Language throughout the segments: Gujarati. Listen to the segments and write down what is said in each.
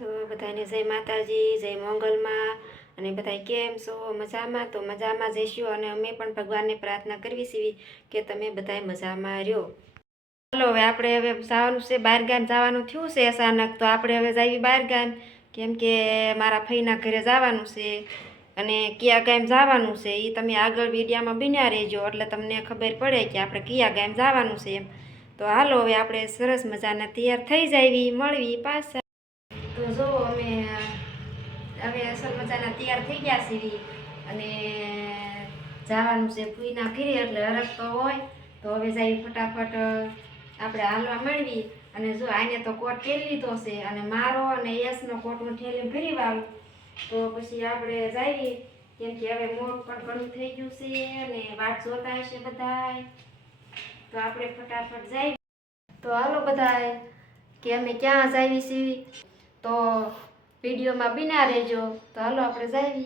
તો બધાને જય માતાજી, જય મંગલમાં અને બધા કેમ છો? મજામાં? તો મજામાં જઈશું અને અમે પણ ભગવાનને પ્રાર્થના કરવી છીએ કે તમે બધાય મજામાં રહ્યો. ચાલો હવે આપણે હવે જવાનું છે બહાર ગામ જવાનું થયું છે અચાનક. તો આપણે હવે જઈએ બહાર ગામ કેમ કે મારા ફઈના ઘરે જવાનું છે અને કયા ગામ જવાનું છે એ તમે આગળ વિડીયામાં બન્યા રહેજો, એટલે તમને ખબર પડે કે આપણે કયા ગામ જવાનું છે એમ. તો હાલો હવે આપણે સરસ મજાના તૈયાર થઈ જાવી, મળવી પાછા. જો અમે હવે અસલ મજાના તૈયાર થઈ ગયા છીએ અને જવાનું છે ફૂઈના ઘરે, એટલે હરખ હોય, તો હવે જઈ ફટાફટ આપણે હાલવા મળવી અને જો આને તો કોટ પહેરી લીધો છે અને મારો અને યશનો કોટ હું ઠેલી ફેરી વાળું. તો પછી આપણે જઈએ, કેમ કે હવે મોડ પણ ઘણું થઈ ગયું છે અને વાટ જોતા હશે બધાય. તો આપણે ફટાફટ જઈએ. તો હાલો બધાય, કે અમે ક્યાં જાવી છીએ? તો વિડીયોમાં બિના રહેજો. તો હાલો આપણે જાવી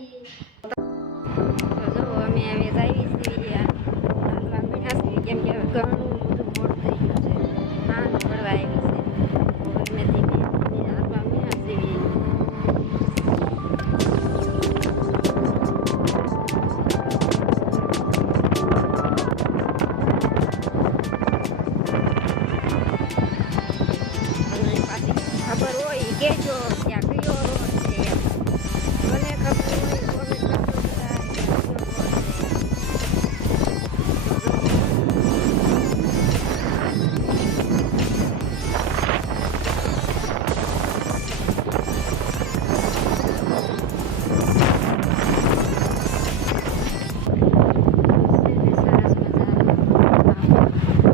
છે સરસ મજાનું.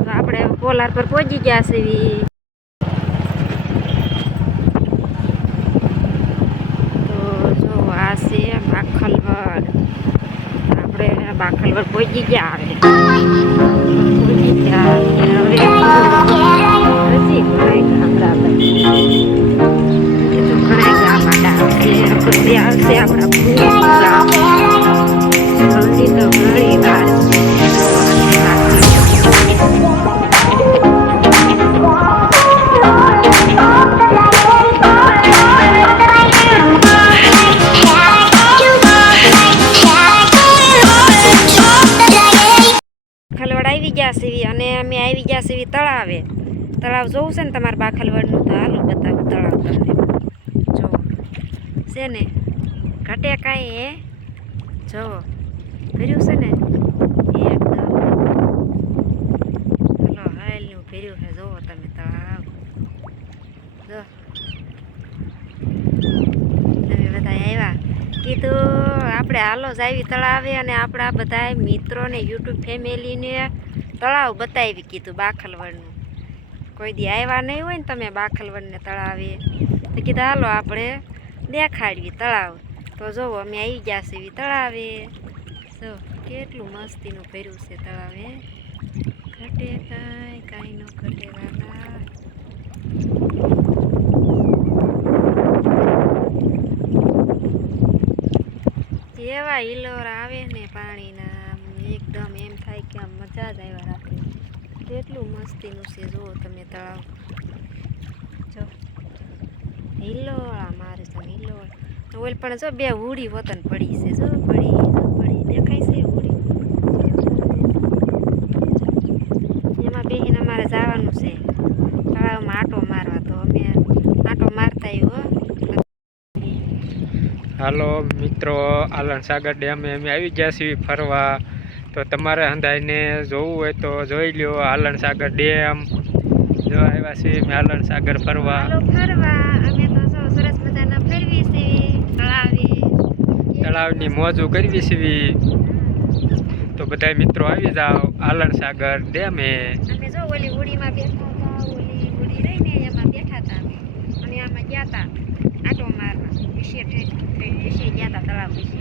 તો આપણે પોલાર પર પહોંચી ગયા છીએ มันโคตรยิ่งยากมันโคยิ่งยากแล้วเรียกแล้วสิก็เลทำแบบนี้ทุกคนเลยทำแบบนี้คเดียวเสียแบบนี้ અમે આવી ગયા છીએ તળાવે. તળાવ જોવું છે ને તમારે બાખલવડનું, તો હાલો બતાવું તળાવ તમને. જો, છે ને, ઘટે કાંઈ એ, જો ફેર્યું છે ને, એકદમ. હલો, હાલનું ફેર્યું છે જોવો તમે તળાવ. જો. તમે બધા આવ્યા કીધું, આપણે હાલો જ આવી તળાવે અને આપણા બધા મિત્રોને, યુટ્યુબ ફેમિલીને તળાવ બતાવી કીધું બાખલવડનું. કોઈ દી આવ્યા નહીં હોય ને તમે બાખલવડને તળાવે. તો કીધું, હાલો, આપણે દેખાડવી તળાવ. તો જોવો, અમે આવી ગયા છીએ તળાવે. જો, કેટલું મસ્તીનું ભર્યું છે તળાવે. ઘટે કાંઈ કાંઈ ન ઘટે વાલા. એવા હિલોર આવે ને પાણીના. એકદમ એમ થાય કે આમ મજા જ આવ્યા રાખે કેટલું મસ્તીનું છે જુઓ તમે તળાવ. જો હિલોળા મારે છે હિલોળ ઓલ પણ જો બે હુડી વતન પડી છે. જો પડી પડી. દેખાય છે હુડી? એમાં બેહીને અમારે જવાનું છે. તળાવમાં આટો મારવા તો અમે આટો મારતા આવ્યો હાલો મિત્રો, આલણ સાગર ડેમે અમે આવી ગયા છીએ ફરવા. તો તમારે અંદાજને જોવું હોય તો જોઈ લ્યો આલણ સાગર ડેમ. જો આવ્યા છીએ અમે આલણ સાગર ફરવા. તળાવની મોજું કરવી છીએ. તો બધા મિત્રો આવી જાઓ આલણ સાગર ડેમે અમે જો ઓલી હોડીમાં બેઠા હતા ઓલી હોડી રહીને એમાં બેઠા હતા અમે અને આમાં ગયા હતા આટો મારવા વિશે વિશે ગયા હતા તળાવ વિશે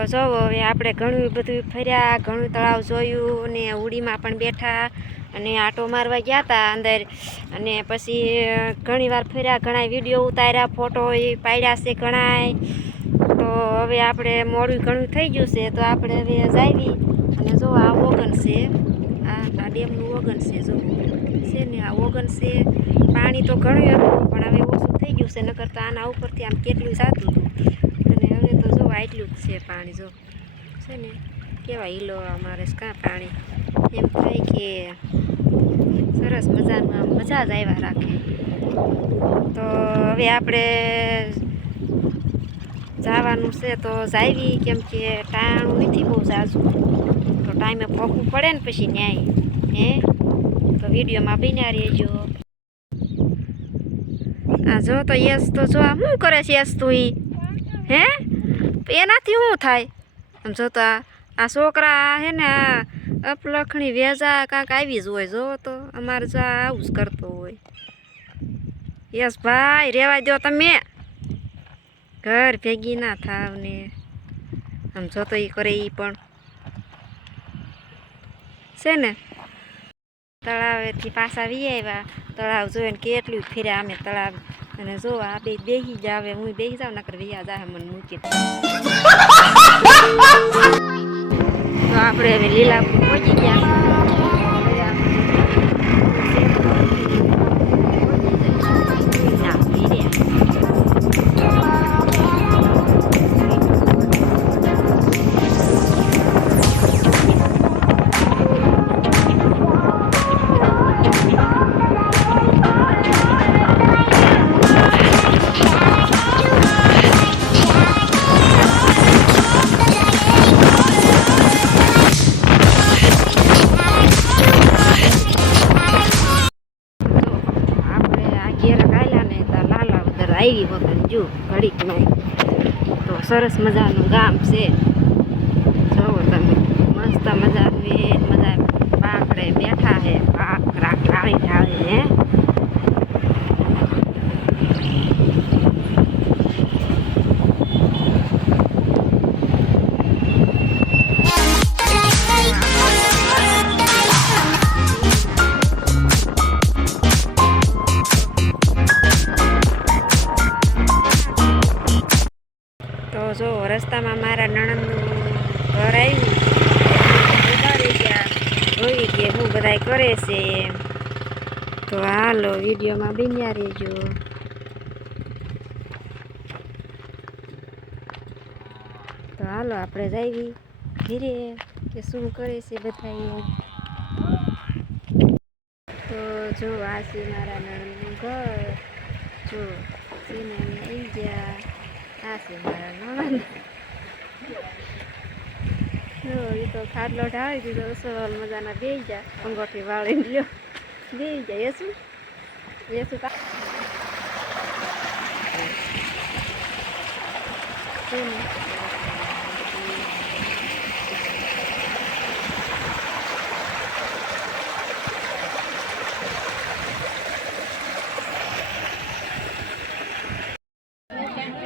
તો જો, હવે આપણે ઘણું બધું ફર્યા, ઘણું તળાવ જોયું અને ઉડીમાં પણ બેઠા અને આટો મારવા ગયા હતા અંદર. અને પછી ઘણી વાર ફર્યા ઘણા વીડિયો ઉતાર્યા, ફોટો પાડ્યા છે ઘણાય. તો હવે આપણે મોડું ઘણું થઈ ગયું છે, તો આપણે હવે જાવી. અને જો, આ ઓગન છે. આ આ ડેમનું ઓગન છે, જો. છે ને, આ ઓગન છે. પાણી તો ઘણું હતું, પણ હવે ઓછું થઈ ગયું છે, નકર તો આના ઉપરથી આમ કેટલું જાતું હતું. હવે તો જો આટલું જ છે પાણી જો. છે ને? કેવા હિલો અમારે કાં પાણી? એમ થાય કે સરસ મજામાં મજા જ આવ્યા રાખે. તો હવે આપણે જવાનું છે તો જાવી કેમ કે ટાણું નથી બહુ જાજું. તો ટાઈમે પહોંચવું પડે ને પછી ન્યાય. હે? તો વિડીયોમાં બન્યા રહેજો. આ જો તો યસ તો જો આ શું કરે છે યસ તું હે? એનાથી શું થાય? આમ જો તો આ છોકરા હે ને આ અપલખણી વેજા કાંક આવી જ હોય, જો તો અમારે જો આવું જ કરતો હોય. યસ ભાઈ રેવા દો તમે. ઘર ભેગી ના થાવ ને. આમ જો તો એ કરે એ પણ. છે ને? તળાવેથી પાછા વી આવ્યા. તળાવ જોઈને કેટલું ફેર્યા અમે તળાવ. અને જો આ બે બેહી જાવે હું બેહી જાવ નકર વિયા જાહે મને મૂકી તો આપણે હવે લીલા પહોંચી ગયા. સરસ મજાનું ગામ છે. જોવો તમે મસ્ત મજાનું એ મજા બાકડે બેઠા હે બાકરા ઢાળી ઢાળી હે. જોઈ કે હું બધાય કરે છે એમ. તો હાલો, વિડીયોમાં બિન્યા રહેજો. તો હાલો, આપણે જાવી ધીરે કે શું કરે છે બધા તો જો, આ છે મારા નણંદનું ઘર. જો, સીને આવી ગયા. આ છે મારા નણંદ. જો એ તો ખાટલો ઢાળી દીધો સરળ મજાના બે ગયા. અંગોઠી વાળીને લ્યો. બે જાય શું એ શું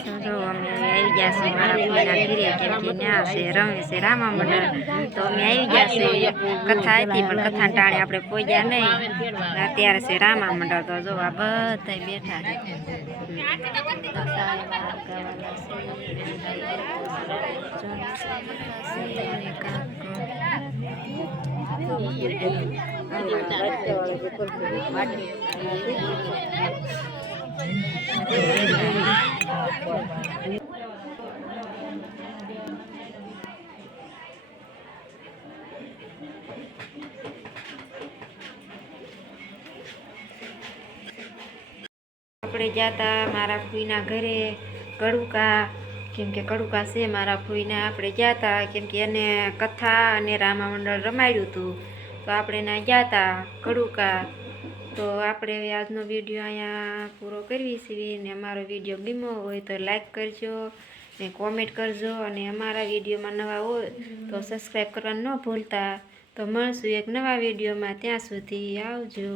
તો અમે આવી ગયા છે મારા કોઈના ઘરે કેમ કે ન્યા છે રમે છે રામા મંડળ તો અમે આવી ગયા છે કથા હતી પણ કથા ટાણે આપણે પહોંચ્યા નહીં અત્યારે છે રામા મંડળ તો જો આ બધા બેઠા આપણે જાતા મારા ફૂઈના ઘરે, કડુકા. કેમ કે કડુકા છે મારા ફૂઈને. આપણે જાતા કેમ કે એને કથા અને રામા મંડળ રમાડ્યું હતું. તો આપણે ના જાતા કડુકા. તો આપણે આજનો વીડિયો અહીંયા પૂરો કરવી છીએ ને અમારો વીડિયો ગમ્યો હોય તો લાઈક કરજો ને કોમેન્ટ કરજો અને અમારા વિડીયોમાં નવા હોય તો સબસ્ક્રાઈબ કરવાનું ન ભૂલતા. તો મળશું એક નવા વિડીયોમાં. ત્યાં સુધી આવજો.